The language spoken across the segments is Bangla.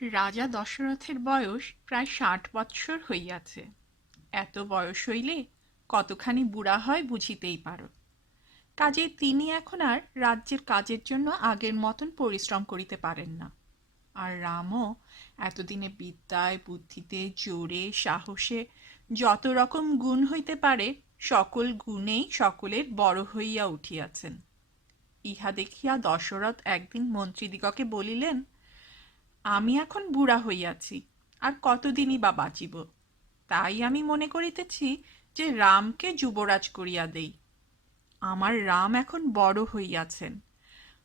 রাজা দশরথের বয়স প্রায় 60 বৎসর হইয়াছে। এত বয়স হইলে কতখানি বুড়া হয় বুঝিতেই পারো। কাজেই তিনি এখন আর রাজ্যের কাজের জন্য আগের মতন পরিশ্রম করিতে পারেন না। আর রামও এতদিনে বিদ্যায় বুদ্ধিতে জোরে সাহসে যত রকম গুণ হইতে পারে সকল গুণেই সকলের বড় হইয়া উঠিয়াছেন। ইহা দেখিয়া দশরথ একদিন মন্ত্রীদিগকে বলিলেন, আমি এখন বুড়া হইয়াছি, আর কতদিনই বা বাঁচিব। তাই আমি মনে করিতেছি যে রামকে যুবরাজ করিয়া দেই। আমার রাম এখন বড় হইয়াছেন,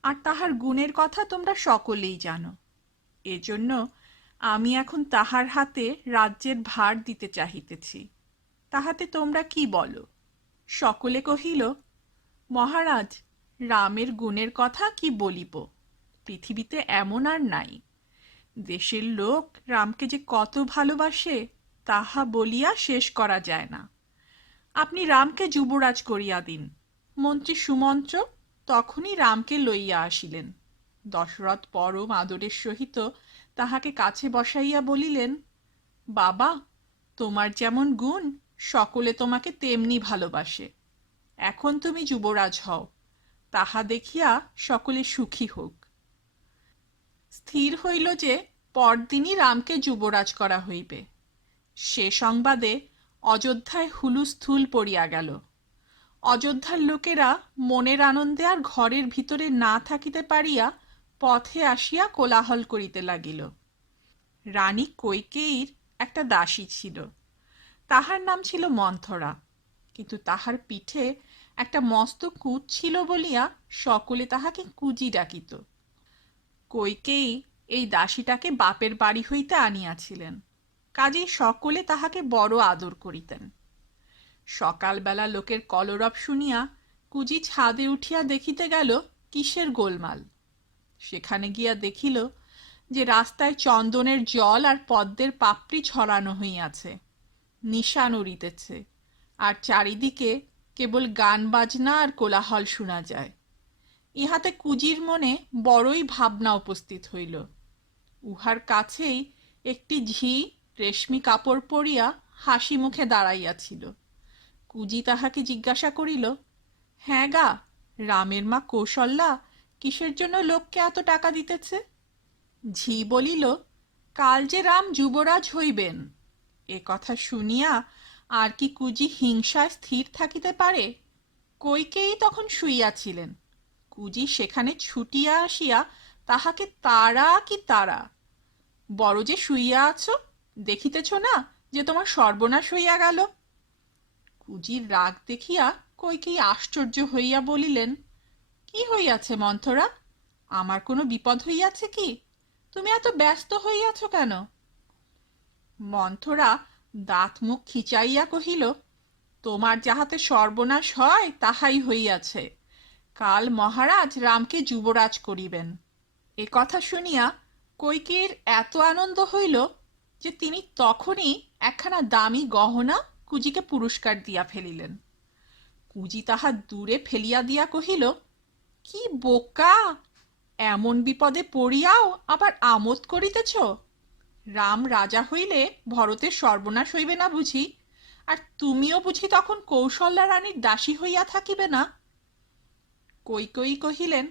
আর তাহার গুণের কথা তোমরা সকলেই জানো। এজন্য আমি এখন তাহার হাতে রাজ্যের ভার দিতে চাহিতেছি। তাহাতে তোমরা কি বলো? সকলে কহিল, মহারাজ, রামের গুণের কথা কি বলিব, পৃথিবীতে এমন আর নাই। দেশের লোক রামকে যে কত ভালোবাসে তাহা বলিয়া শেষ করা যায় না। আপনি রামকে যুবরাজ করিয়া দিন। মন্ত্রী সুমন্ত্র তখনই রামকে লইয়া আসিলেন। দশরথ পরম আদরের সহিত তাহাকে কাছে বসাইয়া বলিলেন, বাবা, তোমার যেমন গুণ সকলে তোমাকে তেমনি ভালোবাসে। এখন তুমি যুবরাজ হও, তাহা দেখিয়া সকলে সুখী হোক। স্থির হইল যে পরদিনই রামকে যুবরাজ করা হইবে। সে সংবাদে অযোধ্যায় হুলুস্থুল পড়িয়া গেল। অযোধ্যার লোকেরা মনের আনন্দে আর ঘরের ভিতরে না থাকিতে পারিয়া পথে আসিয়া কোলাহল করিতে লাগিল। রানী কৈকেয়ীর একটা দাসী ছিল, তাহার নাম ছিল মন্থরা। কিন্তু তাহার পিঠে একটা মস্ত কুচ ছিল বলিয়া সকলে তাহাকে কুজি ডাকিত। কৈকেয়ী এই দাসীটাকে বাপের বাড়ি হইতে আনিয়াছিলেন, কাজেই সকলে তাহাকে বড় আদর করিতেন। সকালবেলা লোকের কলরব শুনিয়া কুজি ছাদে উঠিয়া দেখিতে গেল কিসের গোলমাল। সেখানে গিয়া দেখিল যে রাস্তায় চন্দনের জল আর পদ্মের পাপড়ি ছড়ানো হইয়াছে, নিশান উড়িতেছে, আর চারিদিকে কেবল গান বাজনা আর কোলাহল শোনা যায়। ইহাতে কুজির মনে বড়ই ভাবনা উপস্থিত হইল। উহার কাছেই একটি ঝি রেশমি কাপড় পরিয়া হাসি মুখে দাঁড়াইয়াছিল। কুজি তাহাকে জিজ্ঞাসা করিল, হ্যাঁ গা, রামের মা কৌশল্যা কিসের জন্য লোককে এত টাকা দিতেছে? ঝি বলিল, কাল যে রাম যুবরাজ হইবেন। এ কথা শুনিয়া আর কি কুজি হিংসায় স্থির থাকিতে পারে? কৈকেয়ী তখন শুইয়াছিলেন। কুজি সেখানে ছুটিয়া আসিয়া তাহাকে তাড়া কি তাড়া। বড় যে শুইয়া আছো, দেখিতেছ না যে তোমার সর্বনাশ হইয়া গেল? কুজির রাগ দেখিয়া কৈকেয়ী আশ্চর্য হইয়া বলিলেন, কি হইয়াছে মন্থরা? আমার কোনো বিপদ হইয়াছে কি? তুমি এত ব্যস্ত হইয়াছ কেন? মন্থরা দাঁত মুখ খিচাইয়া কহিল, তোমার যাহাতে সর্বনাশ হয় তাহাই হইয়াছে। কাল মহারাজ রামকে যুবরাজ করিবেন। এ কথা শুনিয়া কৈকেয়ীর এত আনন্দ হইল যে তিনি তখনই একখানা দামি গহনা কুজিকে পুরস্কার দিয়া ফেলিলেন। কুজি তাহা দূরে ফেলিয়া দিয়া কহিল, কি বোকা! এমন বিপদে পড়িয়াও আবার আমোদ করিতেছ? রাম রাজা হইলে ভরতের সর্বনাশ হইবে না বুঝি? আর তুমিও বুঝি তখন কৌশল্যা রানীর দাসী হইয়া থাকিবে না? কৈকেয়ী কহিলেন,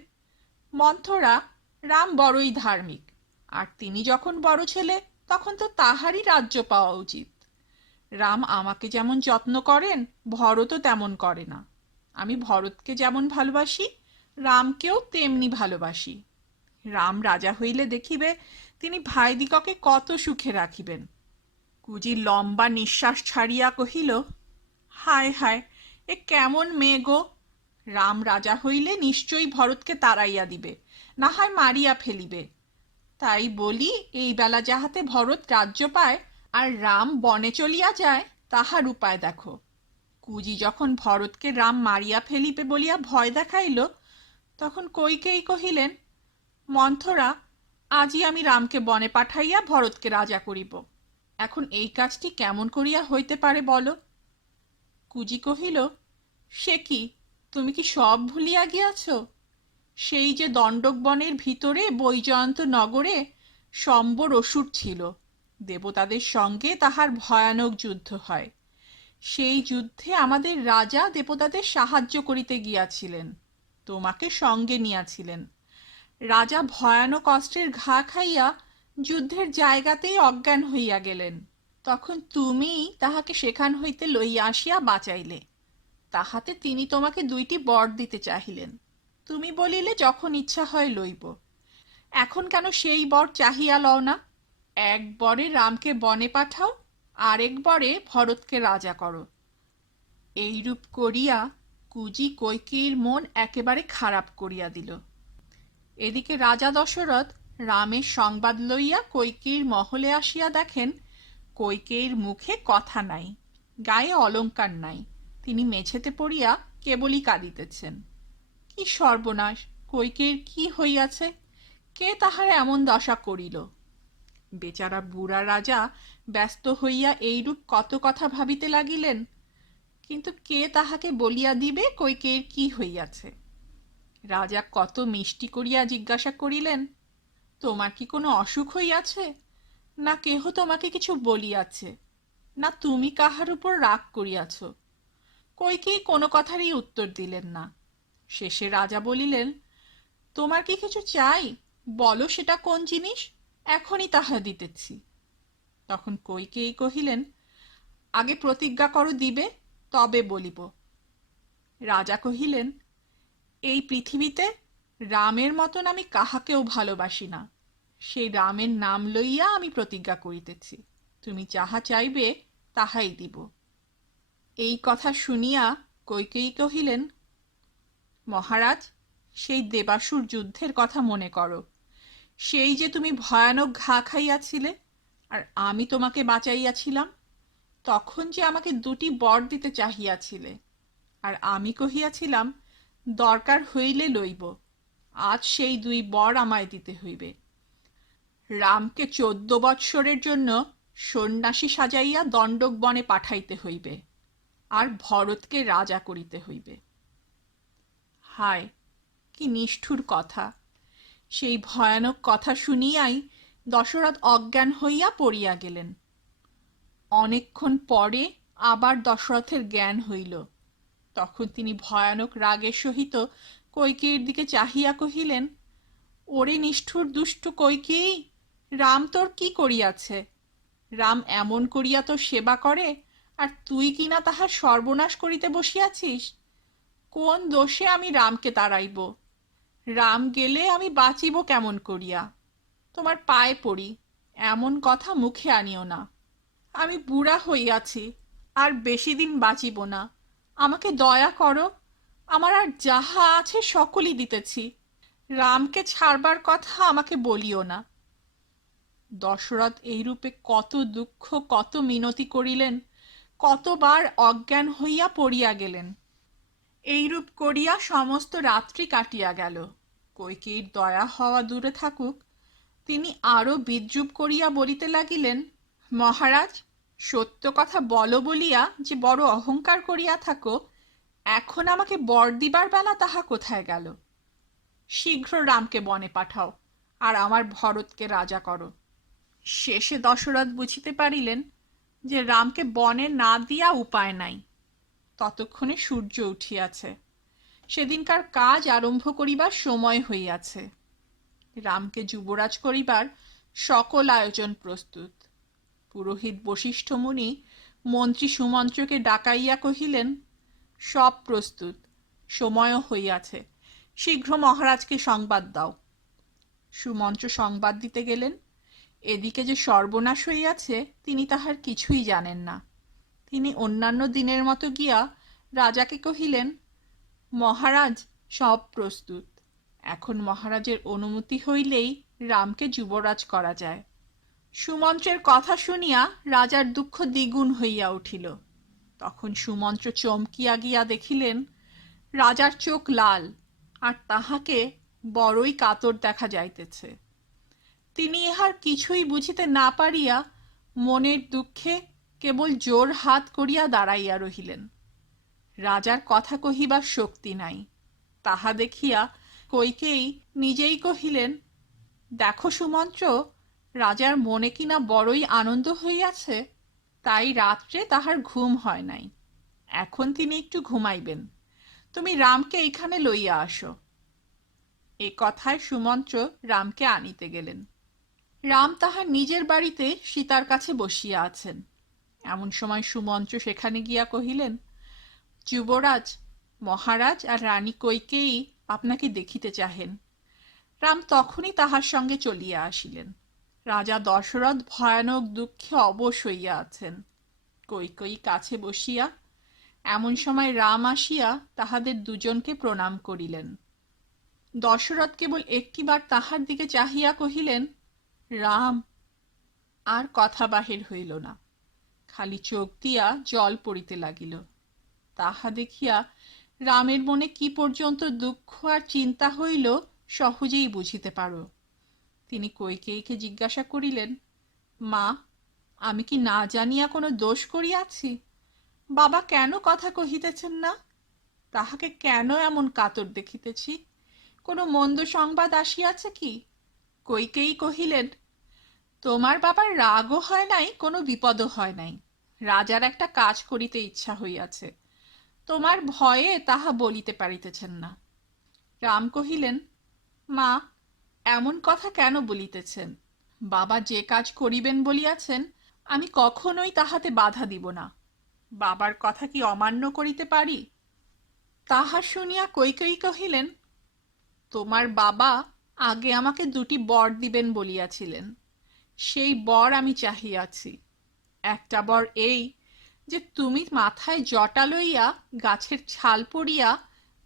মন্থরা, রাম বড়ই ধার্মিক, আর তিনি যখন বড় ছেলে তখন তো তাহারই রাজ্য পাওয়া উচিত। রাম আমাকে যেমন যত্ন করেন ভরতও তেমন করে না। আমি ভরতকে যেমন ভালোবাসি রামকেও তেমনি ভালোবাসি। রাম রাজা হইলে দেখিবে তিনি ভাইদিগকে কত সুখে রাখিবেন। কুজি লম্বা নিঃশ্বাস ছাড়িয়া কহিল, হায় হায়, এ কেমন মেয়ে গো! রাম রাজা হইলে নিশ্চয়ই ভরতকে তাড়াইয়া দিবে, না হয় মারিয়া ফেলিবে। তাই বলি এই বেলা যাহাতে ভরত রাজ্য পায় আর রাম বনে চলিয়া যায় তাহার উপায় দেখো। কুজি যখন ভরতকে রাম মারিয়া ফেলিবে বলিয়া ভয় দেখাইল, তখন কৈকেয়ী কহিলেন, মন্থরা, আজই আমি রামকে বনে পাঠাইয়া ভরতকে রাজা করিব। এখন এই কাজটি কেমন করিয়া হইতে পারে বলো? কুজি কহিল, সে কি, তুমি কি সব ভুলিয়া গিয়াছ? সেই যে দণ্ডক বনের ভিতরে বৈজয়ন্ত নগরে সম্বর অসুর ছিল। দেবতাদের সঙ্গে তাহার ভয়ানক যুদ্ধ হয়। সেই যুদ্ধে আমাদের রাজা দেবতাদের সাহায্য করিতে গিয়াছিলেন, তোমাকে সঙ্গে নিয়াছিলেন। রাজা ভয়ানক অস্ত্রের ঘা খাইয়া যুদ্ধের জায়গাতেই অজ্ঞান হইয়া গেলেন। তখন তুমি তাহাকে সেখান হইতে লইয়া আসিয়া বাঁচাইলে। তাহাতে তিনি তোমাকে 2টি বর দিতে চাহিলেন। তুমি বলিলে যখন ইচ্ছা হয় লইব। এখন কেন সেই বর চাহিয়া লও না? এক বরে রামকে বনে পাঠাও, আরেক বরে ভরতকে রাজা করো। এইরূপ করিয়া কুজি কইকেয়ীর মন একেবারে খারাপ করিয়া দিল। এদিকে রাজা দশরথ রামের সংবাদ লইয়া কইকেয়ীর মহলে আসিয়া দেখেন কইকেয়ীর মুখে কথা নাই, গায়ে অলঙ্কার নাই। তিনি মেঝেতে পড়িয়া কেবলই কাঁদিতেছেন। কি সর্বনাশ! কইকেয়ীর কি হইয়াছে? কে তাহার এমন দশা করিল? বেচারা বুড়া রাজা ব্যস্ত হইয়া এইরূপ কত কথা ভাবিতে লাগিলেন, কিন্তু কে তাহাকে বলিয়া দিবে কইকেয়ীর কি হইয়াছে? রাজা কত মিষ্টি করিয়া জিজ্ঞাসা করিলেন, তোমার কি কোনো অসুখ হইয়াছে? না কেহ তোমাকে কিছু বলিয়াছে? না তুমি কাহার উপর রাগ করিয়াছ? কইকেয়ী কোনো কথারই উত্তর দিলেন না। শেষে রাজা বলিলেন, তোমার কি কিছু চাই? বলো সেটা কোন জিনিস, এখনই তাহা দিতেছি। তখন কইকেয়ী কহিলেন, আগে প্রতিজ্ঞা করো দিবে, তবে বলিব। রাজা কহিলেন, এই পৃথিবীতে রামের মতন আমি কাহাকেও ভালোবাসি না। সেই রামের নাম লইয়া আমি প্রতিজ্ঞা করিতেছি, তুমি যাহা চাইবে তাহাই দিব। এই কথা শুনিয়া কইকেয়ী কহিলেন, মহারাজ, সেই দেবাসুর যুদ্ধের কথা মনে করো। সেই যে তুমি ভয়ানক ঘা খাইয়াছিলে, আর আমি তোমাকে বাঁচাইয়াছিলাম। তখন যে আমাকে 2টি বর দিতে চাহিয়াছিলে, আর আমি কহিয়াছিলাম দরকার হইলে লইব। আজ সেই 2 বর আমায় দিতে হইবে। রামকে 14 বৎসরের জন্য সন্ন্যাসী সাজাইয়া দণ্ডক বনে পাঠাইতে হইবে, আর ভরতকে রাজা করিতে হইবে। হায়, কি নিষ্ঠুর কথা! সেই ভয়ানক কথা শুনিয়াই দশরথ অজ্ঞান হইয়া পড়িয়া গেলেন। অনেকক্ষণ পরে আবার দশরথের জ্ঞান হইল। তখন তিনি ভয়ানক রাগের সহিত কইকেয়ীর দিকে চাহিয়া কহিলেন, ওরে নিষ্ঠুর দুষ্ট কইকেয়ী, রাম তোর কি করিয়াছে? রাম এমন করিয়া তোর সেবা করে, আর তুই কিনা তাহার সর্বনাশ করিতে বসিয়াছিস। কোন দোষে আমি রামকে তাড়াইব? রাম গেলে আমি বাঁচিব কেমন করিয়া? তোমার পায়ে পড়ি, এমন কথা মুখে আনিও না। আমি বুড়া হইয়াছি, আর বেশি দিন বাঁচিব না। আমাকে দয়া করো, আমার আর যাহা আছে সকলই দিতেছি। রামকে ছাড়বার কথা আমাকে বলিও না। দশরথ এইরূপে কত দুঃখ, কত মিনতি করিলেন, কতবার অজ্ঞান হইয়া পড়িয়া গেলেন। এইরূপ করিয়া সমস্ত রাত্রি কাটিয়া গেল। কইকেয়ীর দয়া হওয়া দূরে থাকুক, তিনি আরো বিদ্রূপ করিয়া বলিতে লাগিলেন, মহারাজ, সত্য কথা বলো বলিয়া যে বড় অহংকার করিয়া থাকো, এখন আমাকে বর দিবার বেলা তাহা কোথায় গেল? শীঘ্র রামকে বনে পাঠাও, আর আমার ভরতকে রাজা করো। শেষে দশরথ বুঝিতে পারিলেন যে রামকে বনে না দিয়া উপায় নাই। ততক্ষণে সূর্য উঠিয়াছে, সেদিনকার কাজ আরম্ভ করিবার সময় হইয়াছে। রামকে যুবরাজ করিবার সকল আয়োজন প্রস্তুত। পুরোহিত বশিষ্ঠ মুনি মন্ত্রী সুমন্ত্রকে ডাকাইয়া কহিলেন, সব প্রস্তুত, সময়ও হইয়াছে, শীঘ্র মহারাজকে সংবাদ দাও। সুমন্ত্র সংবাদ দিতে গেলেন। এদিকে যে সর্বনাশ হইয়াছে তিনি তাহার কিছুই জানেন না। তিনি অন্যান্য দিনের মতো গিয়া রাজাকে কহিলেন, মহারাজ, সব প্রস্তুত, এখন মহারাজের অনুমতি হইলেই রামকে যুবরাজ করা যায়। সুমন্ত্রের কথা শুনিয়া রাজার দুঃখ দ্বিগুণ হইয়া উঠিল। তখন সুমন্ত্র চমকিয়া গিয়া দেখিলেন রাজার চোখ লাল, আর তাহাকে বড়ই কাতর দেখা যাইতেছে। তিনি ইহার কিছুই বুঝিতে না পারিয়া মনের দুঃখে কেবল জোর হাত করিয়া দাঁড়াইয়া রহিলেন। রাজার কথা কহিবার শক্তি নাই। তাহা দেখিয়া কইকেয়ী নিজেই কহিলেন, দেখো সুমন্ত্র, রাজার মনে কিনা বড়ই আনন্দ হইয়াছে, তাই রাত্রে তাহার ঘুম হয় নাই। এখন তিনি একটু ঘুমাইবেন। তুমি রামকে এইখানে লইয়া আসো। এ কথায় সুমন্ত্র রামকে আনিতে গেলেন। রাম তাহার নিজের বাড়িতে সীতার কাছে বসিয়া আছেন। এমন সময় সুমন্ত্র সেখানে গিয়া কহিলেন, যুবরাজ, মহারাজ আর রানী কইকেয়ী আপনাকে দেখিতে চাহেন। রাম তখনই তাহার সঙ্গে চলিয়া আসিলেন। রাজা দশরথ ভয়ানক দুঃখে অবশ হইয়া আছেন। কইকেয়ী কাছে বসিয়া। এমন সময় রাম আসিয়া তাহাদের দুজনকে প্রণাম করিলেন। দশরথ কেবল একটিবার তাহার দিকে চাহিয়া কহিলেন, রাম। আর কথা বাহির হইল না, খালি চোখ দিয়া জল পড়িতে লাগিল। তাহা দেখিয়া রামের মনে কি পর্যন্ত দুঃখ আর চিন্তা হইল সহজেই বুঝিতে পারো। তিনি কইকেয়ীকে জিজ্ঞাসা করিলেন, মা, আমি কি না জানিয়া কোনো দোষ করিয়াছি? বাবা কেন কথা কহিতেছেন না? তাহাকে কেন এমন কাতর দেখিতেছি? কোনো মন্দ সংবাদ আসিয়াছে কি? কইকেয়ী কহিলেন, তোমার বাবার রাগও হয় নাই, কোনো বিপদও হয় নাই। রাজার একটা কাজ করিতে ইচ্ছা হইয়াছে, তোমার ভয়ে তাহা বলিতে পারিতেছেন না। রাম কহিলেন, মা, এমন কথা কেন বলিতেছেন? বাবা যে কাজ করিবেন বলিয়াছেন, আমি কখনোই তাহাতে বাধা দিব না। বাবার কথা কি অমান্য করিতে পারি? তাহা শুনিয়া কইকেয়ী কহিলেন, তোমার বাবা আগে আমাকে দুটি বর দিবেন বলিয়াছিলেন, সেই বর আমি চাহিয়াছি। একটা বর এই যে তুমি মাথায় জটা লইয়া গাছের ছাল পড়িয়া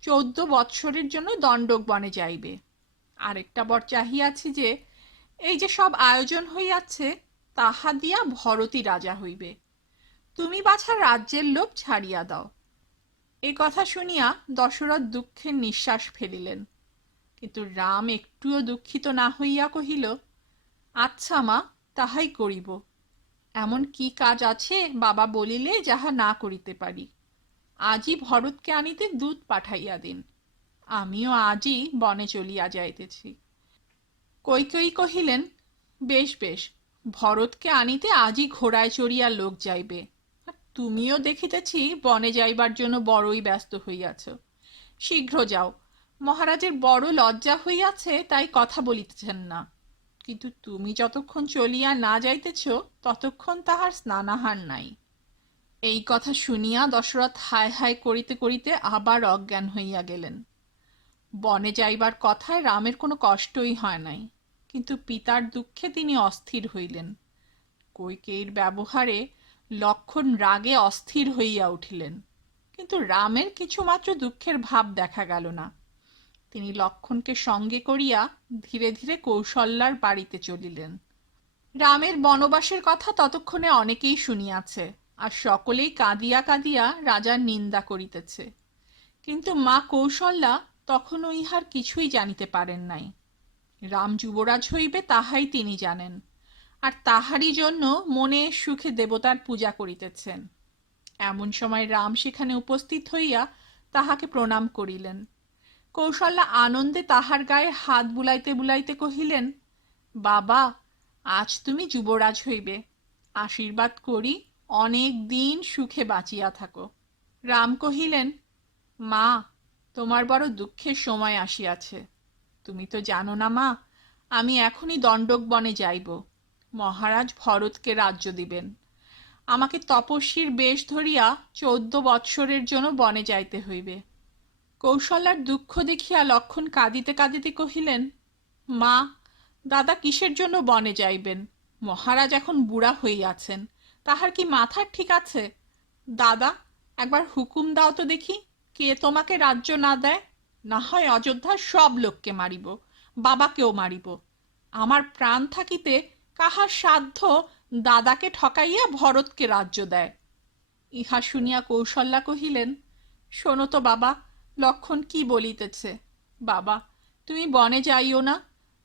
14 বৎসরের জন্য দণ্ডক বনে যাইবে। আরেকটা বর চাহিয়াছি যে এই যে সব আয়োজন হইয়াছে তাহা দিয়া ভরতী রাজা হইবে। তুমি বাছা রাজ্যের লোভ ছাড়িয়া দাও। এ কথা শুনিয়া দশরথ দুঃখের নিঃশ্বাস ফেলিলেন। কিন্তু রাম একটুও দুঃখিত না হইয়া কহিল, আচ্ছা মা, তাহাই করিব। এমন কি কাজ আছে বাবা বলিলে যাহা না করিতে পারি? আজই ভরতকে আনিতে দূত পাঠাইয়া দিন, আমিও আজই বনে চলিয়া যাইতেছি। কইকেয়ী কহিলেন, বেশ বেশ, ভরতকে আনিতে আজই ঘোড়ায় চড়িয়া লোক যাইবে। আর তুমিও দেখিতেছি বনে যাইবার জন্য বড়ই ব্যস্ত হইয়াছ। শীঘ্র যাও, মহারাজের বড় লজ্জা হইয়াছে, তাই কথা বলিতেছেন না। কিন্তু তুমি যতক্ষণ চলিয়া না যাইতেছ ততক্ষণ তাহার স্নানাহার নাই। এই কথা শুনিয়া দশরথ হায় হায় করিতে করিতে আবার অজ্ঞান হইয়া গেলেন। বনে যাইবার কথায় রামের কোনো কষ্টই হয় নাই, কিন্তু পিতার দুঃখে তিনি অস্থির হইলেন। কইকেয়ীর ব্যবহারে লক্ষণ রাগে অস্থির হইয়া উঠিলেন, কিন্তু রামের কিছুমাত্র দুঃখের ভাব দেখা গেল না। তিনি লক্ষণকে সঙ্গে করিয়া ধীরে ধীরে কৌশল্যার বাড়িতে চলিলেন। রামের বনবাসের কথা ততক্ষণে অনেকেই শুনিয়াছে, আর সকলেই কাঁদিয়া কাঁদিয়া রাজার নিন্দা করিতেছে। কিন্তু মা কৌশল্যা তখনও ইহার কিছুই জানিতে পারেন নাই। রাম যুবরাজ হইবে তাহাই তিনি জানেন, আর তাহারই জন্য মনে সুখে দেবতার পূজা করিতেছেন। এমন সময় রাম সেখানে উপস্থিত হইয়া তাহাকে প্রণাম করিলেন। কৌশল্যা আনন্দে তাহার গায়ে হাত বুলাইতে বুলাইতে কহিলেন, বাবা, আজ তুমি যুবরাজ হইবে। আশীর্বাদ করি অনেক দিন সুখে বাঁচিয়া থাকো। রাম কহিলেন, মা, তোমার বড় দুঃখের সময় আসিয়াছে। তুমি তো জানো না মা, আমি এখনই দণ্ডক বনে যাইব। মহারাজ ভরতকে রাজ্য দিবেন। আমাকে তপস্বীর বেশ ধরিয়া 14 বৎসরের জন্য বনে যাইতে হইবে। কৌশল্যার দুঃখ দেখিয়া লক্ষণ কাঁদিতে কাঁদিতে কহিলেন, মা, দাদা কিসের জন্য বনে যাইবেন? মহারাজ এখন বুড়া হইয়াছেন, তাহার কি মাথার ঠিক আছে? দাদা, একবার হুকুম দাও তো দেখি, কে তোমাকে রাজ্য না দেয়? না হয় অযোধ্যার সব লোককে মারিব, বাবাকেও মারিব। আমার প্রাণ থাকিতে কাহার সাধ্য দাদাকে ঠকাইয়া ভরতকে রাজ্য দেয়? ইহা শুনিয়া কৌশল্যা কহিলেন, শোনো তো বাবা, লক্ষণ কি বলিতেছে। বাবা, তুমি বনে যাইও না,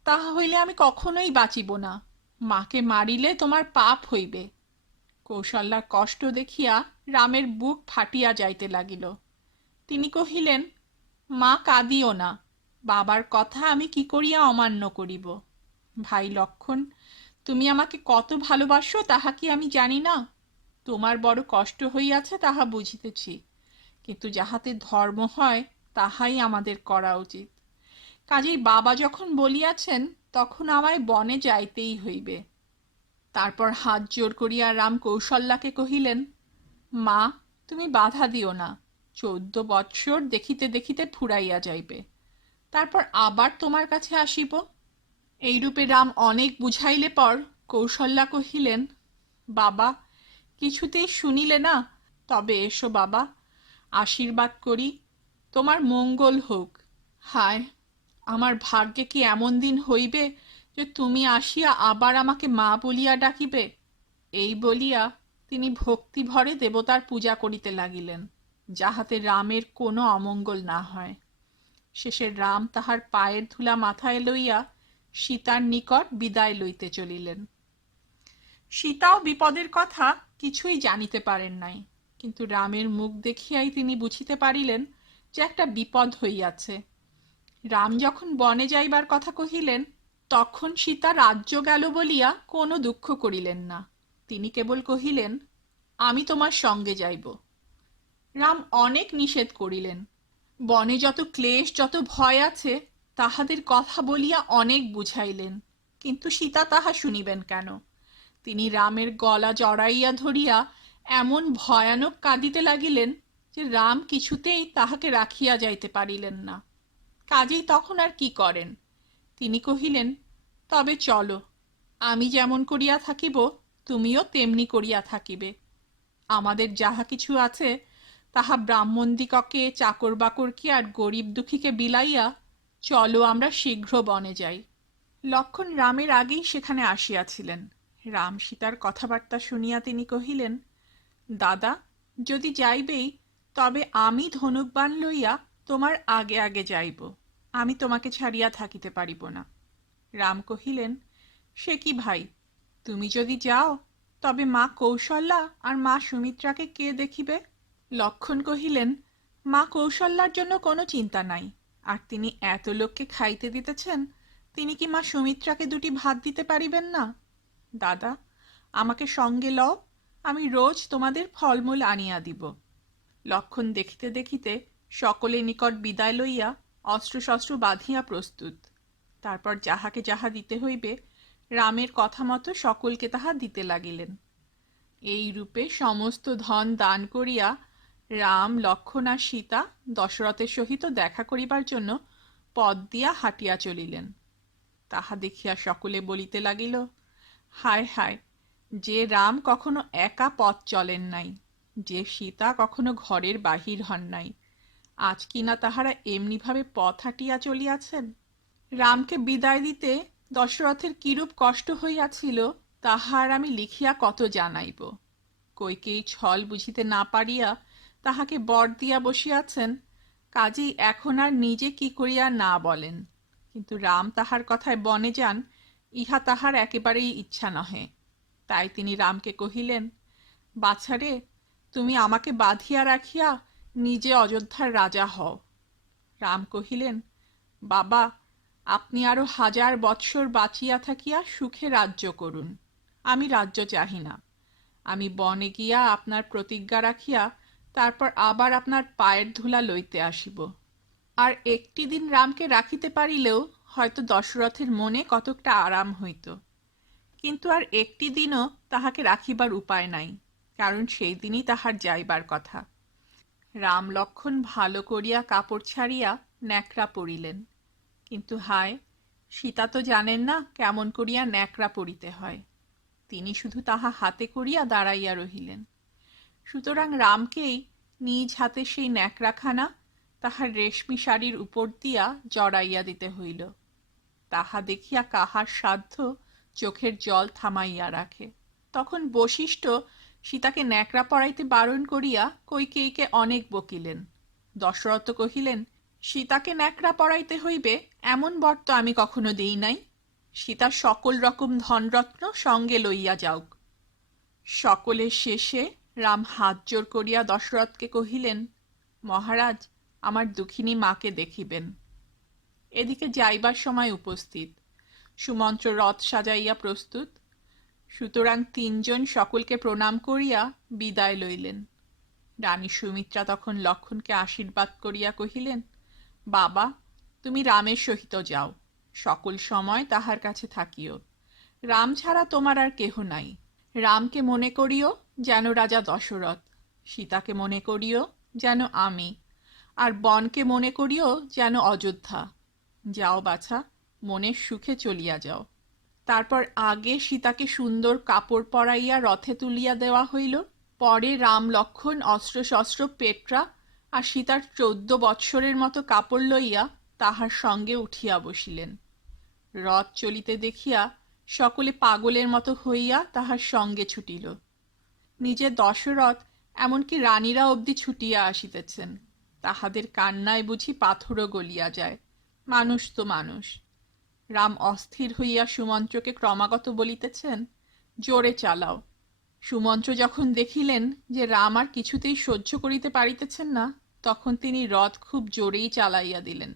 তাহা হইলে আমি কখনোই বাঁচিব না। মাকে মারিলে তোমার পাপ হইবে। কৌশল্যার কষ্ট দেখিয়া রামের বুক ফাটিয়া যাইতে লাগিল। তিনি কহিলেন, মা, কাঁদিও না। বাবার কথা আমি কি করিয়া অমান্য করিব? ভাই লক্ষণ, তুমি আমাকে কত ভালোবাসো তাহা কি আমি জানি না? তোমার বড় কষ্ট হইয়াছে তাহা বুঝিতেছি, কিন্তু যাহাতে ধর্ম হয় তাহাই আমাদের করা উচিত। কাজেই বাবা যখন বলিয়াছেন তখন আমায় বনে যাইতেই হইবে। তারপর হাত জোর করিয়া রাম কৌশল্যাকে কহিলেন, মা, তুমি বাধা দিও না। 14 বৎসর দেখিতে দেখিতে ফুরাইয়া যাইবে, তারপর আবার তোমার কাছে আসিব। এইরূপে রাম অনেক বুঝাইলে পর কৌশল্যা কহিলেন, বাবা, কিছুতেই শুনিলে না? তবে এসো বাবা, আশীর্বাদ করি, তোমার মঙ্গল হোক। হায়, আমার ভাগ্যে কি এমন দিন হইবে যে তুমি আসিয়া আবার আমাকে মা বলিয়া ডাকিবে? এই বলিয়া তিনি ভক্তিভরে দেবতার পূজা করিতে লাগিলেন, যাহাতে রামের কোনো অমঙ্গল না হয়। শেষে রাম তাহার পায়ের ধুলা মাথায় লইয়া সীতার নিকট বিদায় লইতে চলিলেন। সীতাও বিপদের কথা কিছুই জানিতে পারেন নাই, কিন্তু রামের মুখ দেখিয়াই তিনি বুঝিতে পারিলেন যে একটা বিপদ হইয়াছে। রাম যখন বনে যাইবার কথা কহিলেন, তখন সীতা রাজ্য গেল বলিয়া কোনো দুঃখ করিলেন না। তিনি কেবল কহিলেন, আমি তোমার সঙ্গে যাইব। রাম অনেক নিষেধ করিলেন। বনে যত ক্লেশ, যত ভয় আছে, তাহাদের কথা বলিয়া অনেক বুঝাইলেন, কিন্তু সীতা তাহা শুনিবেন কেন? তিনি রামের গলা জড়াইয়া ধরিয়া এমন ভয়ানক কাঁদিতে লাগিলেন যে রাম কিছুতেই তাহাকে রাখিয়া যাইতে পারিলেন না। কাজেই তখন আর কি করেন? তিনি কহিলেন, তবে চলো, আমি যেমন করিয়া থাকিব তুমিও তেমনি করিয়া থাকিবে। আমাদের যাহা কিছু আছে তাহা ব্রাহ্মণদিগকে, চাকর বাকরকে আর গরিব দুঃখীকে বিলাইয়া চলো আমরা শীঘ্র বনে যাই। লক্ষণ রামের আগেই সেখানে আসিয়াছিলেন। রাম সীতার কথাবার্তা শুনিয়া তিনি কহিলেন, দাদা, যদি যাইবেই তবে আমি ধনুকবাণ লইয়া তোমার আগে আগে যাইব। আমি তোমাকে ছাড়িয়া থাকিতে পারিব না। রাম কহিলেন, সে কি ভাই, তুমি যদি যাও তবে মা কৌশল্যা আর মা সুমিত্রাকে কে দেখিবে? লক্ষণ কহিলেন, মা কৌশল্যার জন্য কোনো চিন্তা নাই, আর তিনি এত লোককে খাইতে দিতেছেন, তিনি কি মা সুমিত্রাকে 2টি ভাত দিতে পারিবেন না? দাদা, আমাকে সঙ্গে লও, আমি রোজ তোমাদের ফলমূল আনিয়া দিব। লক্ষণ দেখিতে দেখিতে সকলে নিকট বিদায় লইয়া অস্ত্রশস্ত্র বাঁধিয়া প্রস্তুত। তারপর যাহাকে যাহা দিতে হইবে রামের কথা মতো সকলকে তাহা দিতে লাগিলেন। এই রূপে সমস্ত ধন দান করিয়া রাম, লক্ষণ আর সীতা দশরথের সহিত দেখা করিবার জন্য পথ দিয়া হাঁটিয়া চলিলেন। তাহা দেখিয়া সকলে বলিতে লাগিল, হায় হায়, যে রাম কখনো একা পথ চলেন নাই, যে সীতা কখনো ঘরের বাহির হন নাই, আজ কিনা তাহারা এমনিভাবে পথ হাঁটিয়া চলিয়াছেন। রামকে বিদায় দিতে দশরথের কিরূপ কষ্ট হইয়াছিল তাহার আমি লিখিয়া কত জানাইব। কইকেয়ী ছল বুঝিতে না পারিয়া তাহাকে বর দিয়া বসিয়াছেন, কাজেই এখন আর নিজে কি করিয়া না বলেন। কিন্তু রাম তাহার কথায় বনে যান, ইহা তাহার একেবারেই ইচ্ছা নহে। তাই তিনি রামকে কহিলেন, বাছারে, তুমি আমাকে বাঁধিয়া রাখিয়া নিজে অযোধ্যার রাজা হও। রাম কহিলেন, বাবা, আপনি আরো 1000 বৎসর বাঁচিয়া থাকিয়া সুখে রাজ্য করুন। আমি রাজ্য চাহি না। আমি বনে গিয়া আপনার প্রতিজ্ঞা রাখিয়া তারপর আবার আপনার পায়ের ধুলা লইতে আসিব। আর একটি দিন রামকে রাখিতে পারিলেও হয়তো দশরথের মনে কতকটা আরাম হইত, কিন্তু আর একটি দিনও তাহাকে রাখিবার উপায় নাই, কারণ সেই দিনই তাহার যাইবার কথা। রাম লক্ষণ ভালো করিয়া কাপড় ছাড়িয়া ন্যাকড়া পরিলেন, কিন্তু হায়, সীতা তো জানেন না কেমন করিয়া ন্যাকড়া পরিতে হয়। তিনি শুধু তাহা হাতে করিয়া দাঁড়াইয়া রহিলেন। সুতরাং রামকেই নিজ হাতে সেই ন্যাকড়াখানা তাহার রেশমি শাড়ির উপর দিয়া জড়াইয়া দিতে হইল। তাহা দেখিয়া কাহার সাধ্য চোখের জল থামাইয়া রাখে। তখন বশিষ্ঠ সীতাকে ন্যাকড়া পরাইতে বারণ করিয়া কইকেয়ীকে অনেক বকিলেন। দশরথ কহিলেন, সীতাকে ন্যাকড়া পরাইতে হইবে এমন বর তো আমি কখনো দেই নাই। সীতা সকল রকম ধনরত্ন সঙ্গে লইয়া যাওক। সকলের শেষে রাম হাত জোর করিয়া দশরথকে কহিলেন, মহারাজ, আমার দুঃখিনী মাকে দেখিবেন। এদিকে যাইবার সময় উপস্থিত। সুমন্ত্র রথ সাজাইয়া প্রস্তুত। সুতরাং তিনজন সকলকে প্রণাম করিয়া বিদায় লইলেন। রানী সুমিত্রা তখন লক্ষণকে আশীর্বাদ করিয়া কহিলেন, বাবা, তুমি রামের সহিত যাও, সকল সময় তাহার কাছে থাকিও। রাম ছাড়া তোমার আর কেহ নাই। রামকে মনে করিও যেন রাজা দশরথ, সীতাকে মনে করিও যেন আমি, আর বনকে মনে করিও যেন অযোধ্যা। যাও বাছা, মনের সুখে চলিয়া যাও। তারপর আগে সীতাকে সুন্দর কাপড় পরাইয়া রথে তুলিয়া দেওয়া হইল। পরে রাম লক্ষণ অস্ত্র শস্ত্র পেটরা আর সীতার 14 বৎসরের মতো কাপড় লইয়া তাহার সঙ্গে উঠিয়া বসিলেন। রথ চলিতে দেখিয়া সকলে পাগলের মতো হইয়া তাহার সঙ্গে ছুটিল। নিজে দশরথ এমনকি রানীরা অবধি ছুটিয়া আসিতেছেন। তাহাদের কান্নায় বুঝি পাথরও গলিয়া যায়। মানুষ তো মানুষ। রাম অস্থির হইয়া সুমন্ত্রকে ক্রমাগত বলিতেছেন, জোরে চালাও। সুমন্ত্র যখন দেখিলেন যে রাম আর কিছুতেই সহ্য করিতে পারিতেছেন না, তখন তিনি রথ খুব জোরেই চালাইয়া দিলেন।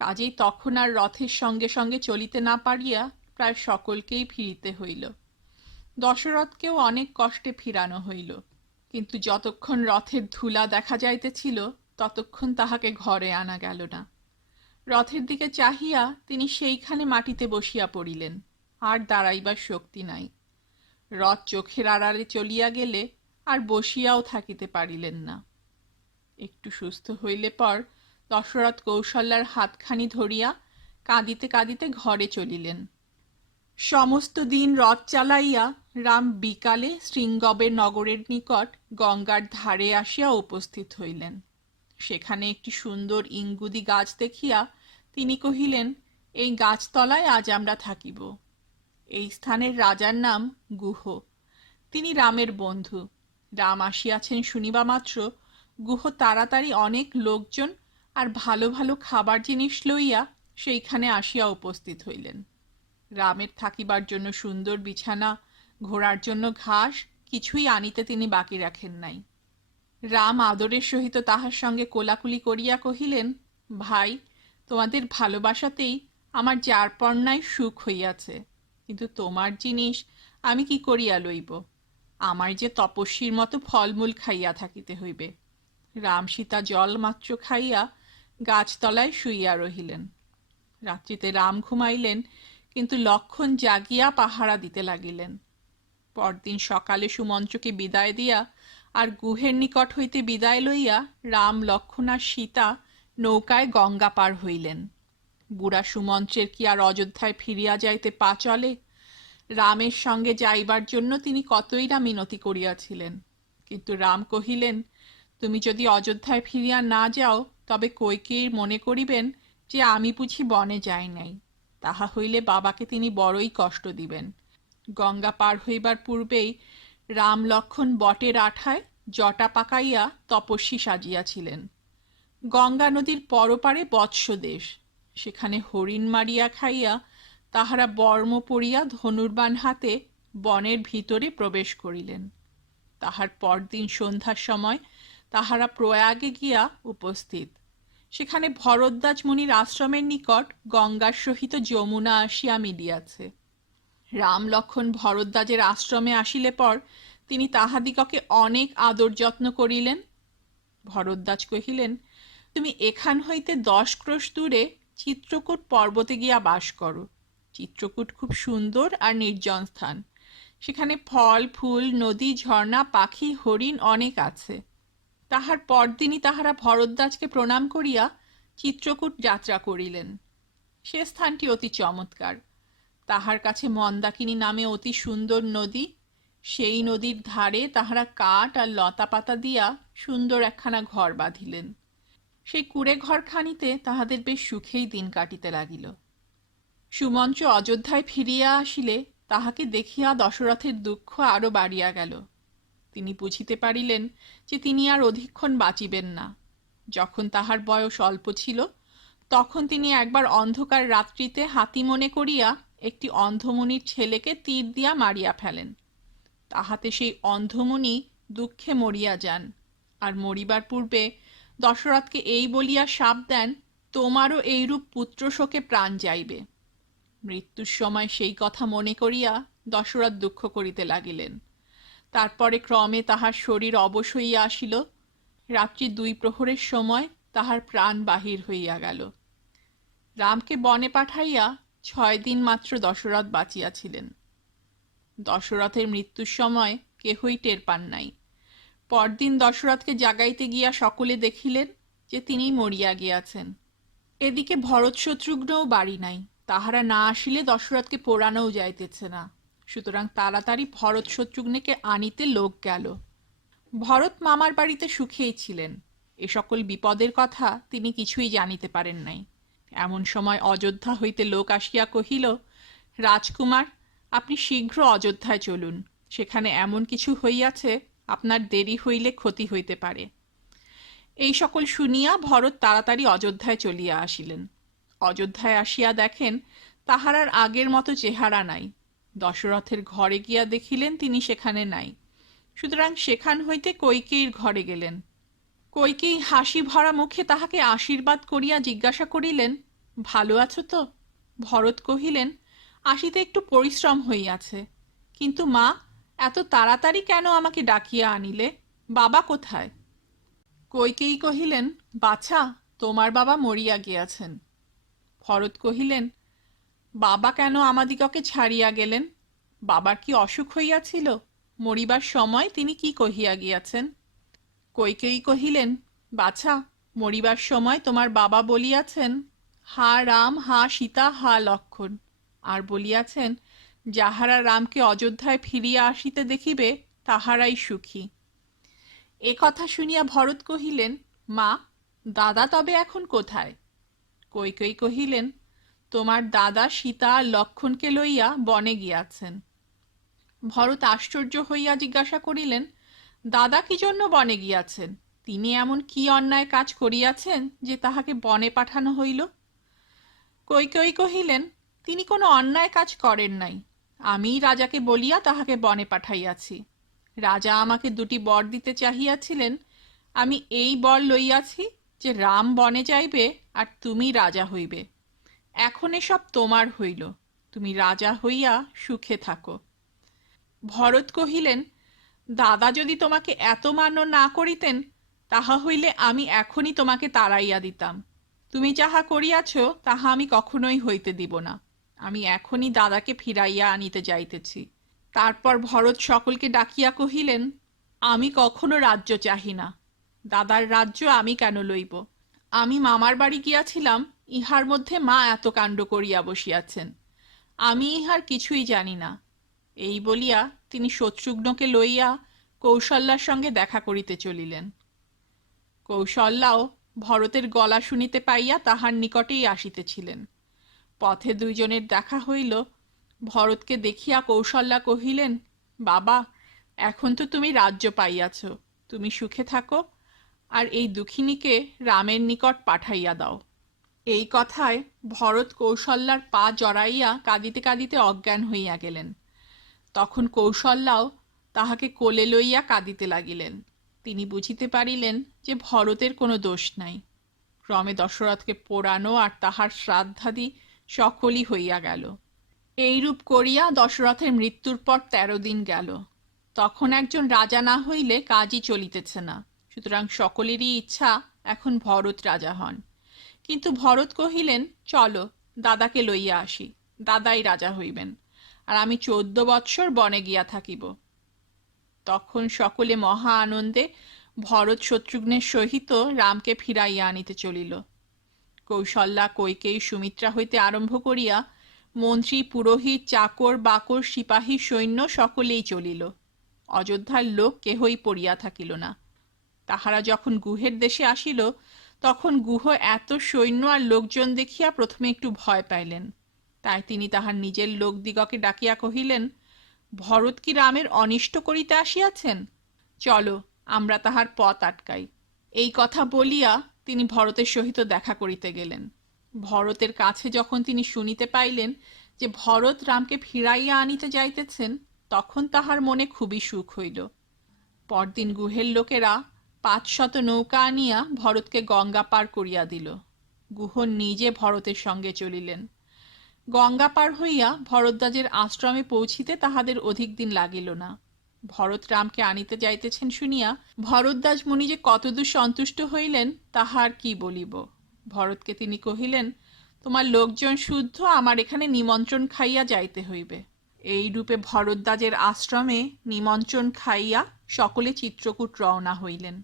কাজেই তখন আর রথের সঙ্গে সঙ্গে চলিতে না পারিয়া প্রায় সকলকেই ফিরিতে হইল। দশরথকেও অনেক কষ্টে ফিরানো হইল, কিন্তু যতক্ষণ রথের ধুলা দেখা যাইতেছিল ততক্ষণ তাহাকে ঘরে আনা গেল না। রথের দিকে চাহিয়া তিনি সেইখানে মাটিতে বসিয়া পড়িলেন, আর দাঁড়াইবার শক্তি নাই। রথ চোখের আড়ালে চলিয়া গেলে আর বসিয়াও থাকিতে পারিলেন না। একটু সুস্থ হইলে পর দশরথ কৌশল্যার হাতখানি ধরিয়া কাঁদিতে কাঁদিতে ঘরে চলিলেন। সমস্ত দিন রথ চালাইয়া রাম বিকালে শৃঙ্গবের নগরের নিকট গঙ্গার ধারে আসিয়া উপস্থিত হইলেন। সেখানে একটি সুন্দর ইঙ্গুদি গাছ দেখিয়া তিনি কহিলেন, এই গাছতলায় আজ আমরা থাকিব। এই স্থানের রাজার নাম গুহ। তিনি রামের বন্ধু। রাম আসিয়াছেন শুনিবা মাত্র গুহ তাড়াতাড়ি অনেক লোকজন আর ভালো ভালো খাবার জিনিস লইয়া সেইখানে আসিয়া উপস্থিত হইলেন। রামের থাকিবার জন্য সুন্দর বিছানা, ঘোড়ার জন্য ঘাস কিছুই আনিতে তিনি বাকি রাখেন নাই। রাম আদরের সহিত তাহার সঙ্গে কোলাকুলি করিয়া কহিলেন, ভাই, তোমাদের ভালোবাসাতেই আমার যারপরনাই সুখ হইয়াছে, কিন্তু তোমার জিনিস আমি কি করিয়া লইব? আমার যে তপস্বীর মতো ফলমূল খাইয়া থাকিতে হইবে। রাম সীতা জল মাত্র খাইয়া গাছতলায় শুইয়া রহিলেন। রাত্রিতে রাম ঘুমাইলেন, কিন্তু লক্ষণ জাগিয়া পাহারা দিতে লাগিলেন। পরদিন সকালে সুমন্ত্রকে বিদায় দিয়া আর গুহের নিকট হইতে বিদায় লইয়া রাম, লক্ষণ আর সীতা নৌকায় গঙ্গা পার হইলেন। বুড়া সুমন্ত্রের কি আর অযোধ্যায় ফিরিয়া যাইতে পা চলে? রামের সঙ্গে যাইবার জন্য তিনি কতই না মিনতি করিয়াছিলেন, কিন্তু রাম কহিলেন, তুমি যদি অযোধ্যায় ফিরিয়া না যাও তবে কইকেয়ীর মনে করিবেন যে আমি বুঝি বনে যাই নাই। তাহা হইলে বাবাকে তিনি বড়ই কষ্ট দিবেন। গঙ্গা পার হইবার পূর্বেই রাম লক্ষণ বটের আঠায় জটা পাকাইয়া তপস্বী সাজিয়াছিলেন। গঙ্গা নদীর পরপারে বৎসদেশ, সেখানে হরিণ মারিয়া খাইয়া তাহারা বর্ম পরিয়া ধনুর্বাণ হাতে বনের ভিতরে প্রবেশ করিলেন। তাহার পরদিন সন্ধ্যার সময় তাহারা প্রয়াগে গিয়া উপস্থিত। সেখানে ভরদ্বাজ মুনির আশ্রমের নিকট গঙ্গার সহিত যমুনা আসিয়া মিলিয়াছে। রাম লক্ষণ ভরদ্বাজের আশ্রমে আসিলে পর তিনি তাহাদিগকে অনেক আদর যত্ন করিলেন। ভরদ্বাজ কহিলেন, তুমি এখান হইতে 10 ক্রোশ দূরে চিত্রকূট পর্বতে গিয়া বাস করো। চিত্রকূট খুব সুন্দর আর নির্জন স্থান। সেখানে ফল ফুল, নদী, ঝর্ণা, পাখি, হরিণ অনেক আছে। তাহার পরদিনই তাহারা ভরদ্বাজকে প্রণাম করিয়া চিত্রকূট যাত্রা করিলেন। সে স্থানটি অতি চমৎকার। তাহার কাছে মন্দাকিনী নামে অতি সুন্দর নদী। সেই নদীর ধারে তাহারা কাঠ আর লতা পাতা দিয়া সুন্দর একখানা ঘর বাঁধিলেন। সেই কুঁড়ে ঘরখানিতে তাহাদের বেশ সুখেই দিন কাটিতে লাগিল। সুমন্ত্র অযোধ্যায় ফিরিয়া আসিলে তাহাকে দেখিয়া দশরথের দুঃখ আরো বাড়িয়া গেল। তিনি বুঝিতে পারিলেন যে তিনি আর অধিকক্ষণ বাঁচিবেন না। যখন তাহার বয়স অল্প ছিল তখন তিনি একবার অন্ধকার রাত্রিতে হাতি মনে করিয়া একটি অন্ধমুনির ছেলেকে তীর দিয়া মারিয়া ফেলেন। তাহাতে সেই অন্ধমুনি দুঃখে মরিয়া যান, আর মরিবার পূর্বে দশরথকে এই বলিয়া শাপ দেন, তোমারও এইরূপ পুত্র শোকে প্রাণ যাইবে। মৃত্যুর সময় সেই কথা মনে করিয়া দশরথ দুঃখ করিতে লাগিলেন। তারপরে ক্রমে তাহার শরীর অবশ হইয়া আসিল। রাত্রি 2 প্রহরের সময় তাহার প্রাণ বাহির হইয়া গেল। রামকে বনে পাঠাইয়া 6 দিন মাত্র দশরথ বাঁচিয়াছিলেন। দশরথের মৃত্যুর সময় কেহই টের পান নাই। পরদিন দশরথকে জাগাইতে গিয়া সকলে দেখিলেন যে তিনি মরিয়া গিয়াছেন। এদিকে ভরত শত্রুঘ্নও বাড়ি নাই। তাহারা না আসিলে দশরথকে পোড়ানোও যাইতেছে না। সুতরাং তাড়াতাড়ি ভরত শত্রুঘ্নকে আনিতে লোক গেল। ভরত মামার বাড়িতে সুখেই ছিলেন। এ সকল বিপদের কথা তিনি কিছুই জানিতে পারেন নাই। এমন সময় অযোধ্যা হইতে লোক আসিয়া কহিল, রাজকুমার, আপনি শীঘ্র অযোধ্যায় চলুন। সেখানে এমন কিছু হইয়াছে, আপনার দেরি হইলে ক্ষতি হইতে পারে। এই সকল শুনিয়া ভরত তাড়াতাড়ি অযোধ্যায় চলিয়া আসিলেন। অযোধ্যায় আসিয়া দেখেন তাহার আর আগের মতো চেহারা নাই। দশরথের ঘরে গিয়া দেখিলেন তিনি সেখানে নাই। সুতরাং সেখান হইতে কইকেয়ীর ঘরে গেলেন। কইকেয়ী হাসি ভরা মুখে তাহাকে আশীর্বাদ করিয়া জিজ্ঞাসা করিলেন, ভালো আছো তো? ভরত কহিলেন, আসিতে একটু পরিশ্রম হইয়াছে, কিন্তু মা, এত তাড়াতাড়ি কেন আমাকে ডাকিয়া আনিলে? বাবা কোথায়? কইকেয়ী কহিলেন, বাছা, তোমার বাবা মরিয়া গিয়াছেন। ভরত কহিলেন, বাবা কেন আমাদিগকে ছাড়িয়া গেলেন? বাবার কি অসুখ হইয়াছিল? মরিবার সময় তিনি কি কহিয়া গিয়াছেন? কইকেয়ী কহিলেন, বাছা, মরিবার সময় তোমার বাবা বলিয়াছেন, হা রাম, হা সীতা, হা লক্ষ্মণ। আর বলিয়াছেন, যাহারা রামকে অযোধ্যায় ফিরিয়া আসিতে দেখিবে তাহারাই সুখী। এ কথা শুনিয়া ভরত কহিলেন, মা, দাদা তবে এখন কোথায়? কইকেয়ী কহিলেন, তোমার দাদা সীতা আর লক্ষ্মণকে লইয়া বনে গিয়াছেন। ভরত আশ্চর্য হইয়া জিজ্ঞাসা করিলেন, দাদা কি জন্য বনে গিয়াছেন? তিনি এমন কি অন্যায় কাজ করিয়াছেন যে তাহাকে বনে পাঠানো হইল? কইকেয়ী কহিলেন, তিনি কোনো অন্যায় কাজ করেন নাই। আমিই রাজাকে বলিয়া তাহাকে বনে পাঠাইয়াছি। রাজা আমাকে 2টি বর দিতে চাহিয়াছিলেন। আমি এই বর লইয়াছি যে রাম বনে যাইবে আর তুমি রাজা হইবে। এখন এসব তোমার হইল, তুমি রাজা হইয়া সুখে থাকো। ভরত কহিলেন, দাদা যদি তোমাকে এত মান্য না করিতেন, তাহা হইলে আমি এখনই তোমাকে তাড়াইয়া দিতাম। তুমি যাহা করিয়াছ তাহা আমি কখনোই হইতে দিব না। আমি এখনই দাদাকে ফিরাইয়া আনিতে যাইতেছি। তারপর ভরত সকলকে ডাকিয়া কহিলেন, আমি কখনো রাজ্য চাহি না। দাদার রাজ্য আমি কেন লইব? আমি মামার বাড়ি গিয়াছিলাম, ইহার মধ্যে মা এত কাণ্ড করিয়া বসিয়াছেন। আমি ইহার কিছুই জানি না। এই বলিয়া তিনি শত্রুঘ্নকে লইয়া কৌশল্যার সঙ্গে দেখা করিতে চলিলেন। কৌশল্যাও ভরতের গলা শুনিতে পাইয়া তাহার নিকটেই আসিতেছিলেন। পথে দুইজনের দেখা হইল। ভরতকে দেখিয়া কৌশল্যা কহিলেন, বাবা, এখন তো তুমি রাজ্য পাইয়াছ, তুমি সুখে থাকো, আর এই দুঃখিনীকে রামের নিকট পাঠাইয়া দাও। এই কথায় ভরত কৌশল্যার পা জড়াইয়া কাঁদিতে কাঁদিতে অজ্ঞান হইয়া গেলেন। তখন কৌশল্যাও তাহাকে কোলে লইয়া কাঁদিতে লাগিলেন। তিনি বুঝিতে পারিলেন যে ভরতের কোনো দোষ নাই। ক্রমে দশরথকে পোড়ানো আর তাহার শ্রাদ্ধাদি সকলই হইয়া গেল। এইরূপ করিয়া দশরথের মৃত্যুর পর 13 দিন গেল। তখন একজন রাজা না হইলে কাজই চলিতেছে না। সুতরাং সকলেরই ইচ্ছা এখন ভরত রাজা হন। কিন্তু ভরত কহিলেন, চলো, দাদাকে লইয়া আসি, দাদাই রাজা হইবেন, আর আমি 14 বৎসর বনে গিয়া থাকিব। তখন সকলে মহা আনন্দে ভরত শত্রুঘ্নের সহিত রামকে ফিরাইয়া আনিতে চলিল। কৌশল্যা, কইকেয়ী, সুমিত্রা হইতে আরম্ভ করিয়া মন্ত্রী, পুরোহিত, চাকর, বাকর, সিপাহী, সৈন্য সকলেই চলিল। অযোধ্যার লোক কেহই পড়িয়া থাকিল না। তাহারা যখন গুহের দেশে আসিল, তখন গুহ এত সৈন্য আর লোকজন দেখিয়া প্রথমে একটু ভয় পাইলেন। তাই তিনি তাহার নিজের লোকদিগকে ডাকিয়া কহিলেন, ভরত কি রামের অনিষ্ট করিতে আসিয়াছেন? চলো, আমরা তাহার পথ আটকাই। এই কথা বলিয়া তিনি ভরতের সহিত দেখা করিতে গেলেন। ভরতের কাছে যখন তিনি শুনিতে পাইলেন যে ভরত রামকে ফিরাইয়া আনিতে যাইতেছেন, তখন তাহার মনে খুবই সুখ হইল। পরদিন গুহের লোকেরা 500 নৌকা আনিয়া ভরতকে গঙ্গা পার করিয়া দিল। গুহ নিজে ভরতের সঙ্গে চলিলেন। গঙ্গা পার হইয়া ভরদ্বাজের আশ্রমে পৌঁছিতে তাহাদের অধিক দিন লাগিল না। ভরত রামকে আনিতে যাইতেছেন শুনিয়া ভরদ্বাজ মুনি যে কতদূর সন্তুষ্ট হইলেন তাহা আর কি বলিব। ভরতকে তিনি কহিলেন, তোমার লোকজন শুদ্ধ, আমার এখানে নিমন্ত্রণ খাইয়া যাইতে হইবে। এই রূপে ভরদ্বাজের আশ্রমে নিমন্ত্রণ খাইয়া সকলে চিত্রকূট রওনা হইলেন।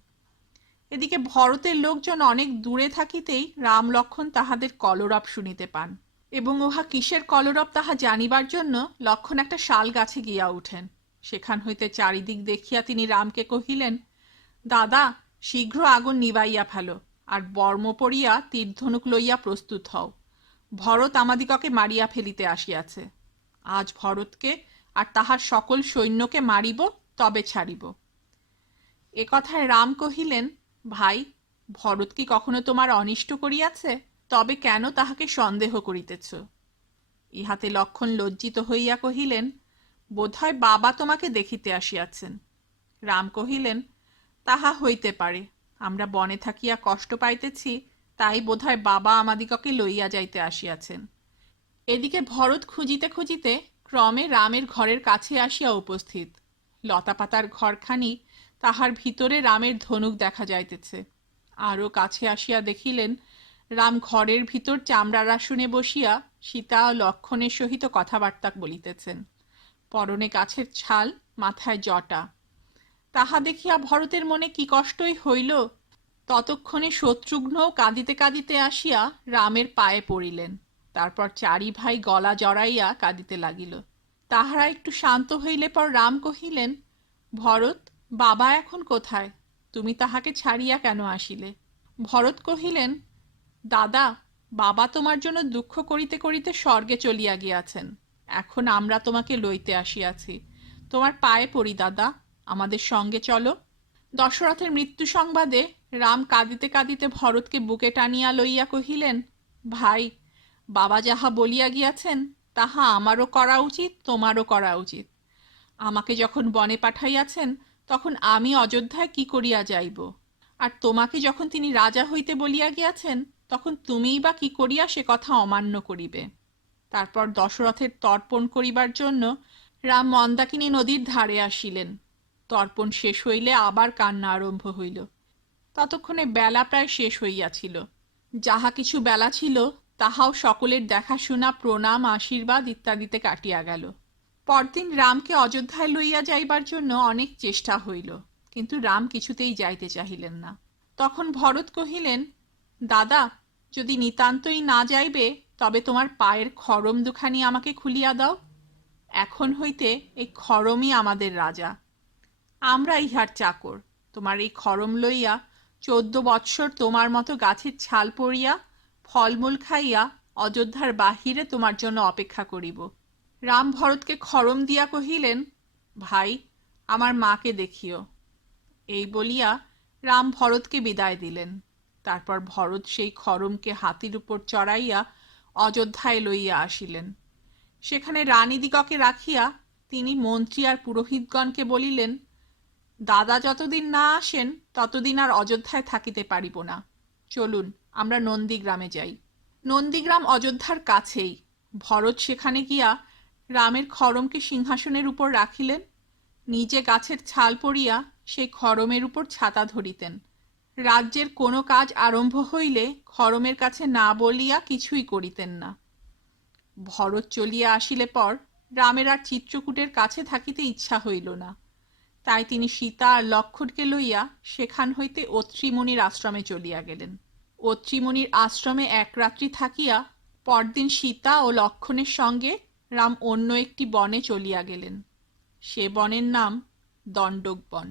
এদিকে ভরতের লোকজন অনেক দূরে থাকিতেই রাম লক্ষ্মণ তাহাদের কলরব শুনিতে পান, এবং উহা কিসের কলরব তাহা জানিবার জন্য লক্ষ্মণ একটা শাল গাছে গিয়া উঠেন। সেখান হইতে চারিদিক দেখিয়া তিনি রামকে কহিলেন, দাদা, শীঘ্র আগুন নিবাইয়া ফেলো, আর বর্ম পরিয়া তীরধনুক লইয়া প্রস্তুত হও। ভরত আমাদিগকে মারিয়া ফেলিতে আসিয়াছে। আজ ভরতকে আর তাহার সকল সৈন্যকে মারিব, তবে ছাড়িব। এ কথায় রাম কহিলেন, ভাই, ভরত কি কখনো তোমার অনিষ্ট করিয়াছে? তবে কেন তাহাকে সন্দেহ করিতেছ? ইহাতে লক্ষ্মণ লজ্জিত হইয়া কহিলেন, বোধহয় বাবা তোমাকে দেখিতে আসিয়াছেন। রাম কহিলেন, তাহা হইতে পারে, আমরা বনে থাকিয়া কষ্ট পাইতেছি, তাই বোধহয় বাবা আমাদিগকে লইয়া যাইতে আসিয়াছেন। এদিকে ভরত খুঁজিতে খুঁজিতে ক্রমে রামের ঘরের কাছে আসিয়া উপস্থিত। লতাপাতার ঘরখানি, তাহার ভিতরে রামের ধনুক দেখা যাইতেছে। আরও কাছে আসিয়া দেখিলেন রাম ঘরের ভিতর চামড়ার আসনে বসিয়া সীতা ও লক্ষ্মণের সহিত কথাবার্তা বলিতেছেন। পরনে গাছের ছাল, মাথায় জটা। তাহা দেখিয়া ভরতের মনে কি কষ্টই হইল। ততক্ষণে শত্রুঘ্নও কাঁদিতে কাঁদিতে আসিয়া রামের পায়ে পড়িলেন। তারপর চারি ভাই গলা জড়াইয়া কাঁদিতে লাগিল। তাহারা একটু শান্ত হইলে পর রাম কহিলেন, ভরত, বাবা এখন কোথায়? তুমি তাহাকে ছাড়িয়া কেন আসিলে? ভরত কহিলেন, দাদা, বাবা তোমার জন্য দুঃখ করিতে করিতে স্বর্গে চলিয়া গিয়াছেন। এখন আমরা তোমাকে লইতে আসিয়াছি। তোমার পায়ে পড়ি দাদা, আমাদের সঙ্গে চলো। দশরথের মৃত্যু সংবাদে রাম কাঁদিতে কাঁদিতে ভরতকে বুকে টানিয়া লইয়া কহিলেন, ভাই, বাবা যাহা বলিয়া গিয়াছেন তাহা আমারও করা উচিত, তোমারও করা উচিত। আমাকে যখন বনে পাঠাইয়াছেন তখন আমি অযোধ্যায় কি করিয়া যাইব? আর তোমাকে যখন তিনি রাজা হইতে বলিয়া গিয়াছেন তখন তুমিই বা কি করিয়া সে কথা অমান্য করিবে? তারপর দশরথের তর্পণ করিবার জন্য রাম মন্দাকিনী নদীর ধারে আসিলেন। তর্পণ শেষ হইলে আবার কান্না আরম্ভ হইল। ততক্ষণে বেলা প্রায় শেষ হইয়াছিল। যাহা কিছু বেলা ছিল তাহাও সকলের দেখাশোনা, প্রণাম, আশীর্বাদ ইত্যাদিতে কাটিয়া গেল। পরদিন রামকে অযোধ্যায় লইয়া যাইবার জন্য অনেক চেষ্টা হইল, কিন্তু রাম কিছুতেই যাইতে চাহিলেন না। তখন ভরত কহিলেন, দাদা, যদি নিতান্তই না যাইবে তবে তোমার পায়ের খড়ম দুখানি আমাকে খুলিয়া দাও। এখন হইতে এই খড়মই আমাদের রাজা, আমরা ইহার চাকর। তোমার এই খড়ম লইয়া 14 বৎসর তোমার মতো গাছের ছাল পড়িয়া ফলমূল খাইয়া অযোধ্যার বাহিরে তোমার জন্য অপেক্ষা করিব। রাম ভরতকে খড়ম দিয়া কহিলেন, ভাই, আমার মাকে দেখিও। এই বলিয়া রাম ভরতকে বিদায় দিলেন। তারপর ভরত সেই খড়মকে হাতির উপর চড়াইয়া অযোধ্যায় লইয়া আসিলেন। সেখানে রানীদিগকে রাখিয়া তিনি মন্ত্রী আর পুরোহিতগণকে বলিলেন, দাদা যতদিন না আসেন ততদিন আর অযোধ্যায় থাকিতে পারিব না। চলুন, আমরা নন্দীগ্রামে যাই। নন্দীগ্রাম অযোধ্যার কাছেই। ভরত সেখানে গিয়া রামের খড়মকে সিংহাসনের উপর রাখিলেন। নিজে গাছের ছাল পরিয়া সেই খড়মের উপর ছাতা ধরিতেন। রাজ্যের কোনো কাজ আরম্ভ হইলে খড়মের কাছে না বলিয়া কিছুই করিতেন না। ভরত চলিয়া আসিলে পর রামের আর চিত্রকূটের কাছে থাকিতে ইচ্ছা হইল না। তাই তিনি সীতা আর লক্ষ্মণকে লইয়া সেখান হইতে অত্রিমুনির আশ্রমে চলিয়া গেলেন। অত্রিমুনির আশ্রমে এক রাত্রি থাকিয়া পরদিন সীতা ও লক্ষ্মণের সঙ্গে রাম অন্য একটি বনে চলিয়া গেলেন। সে বনের নাম দণ্ডক বন।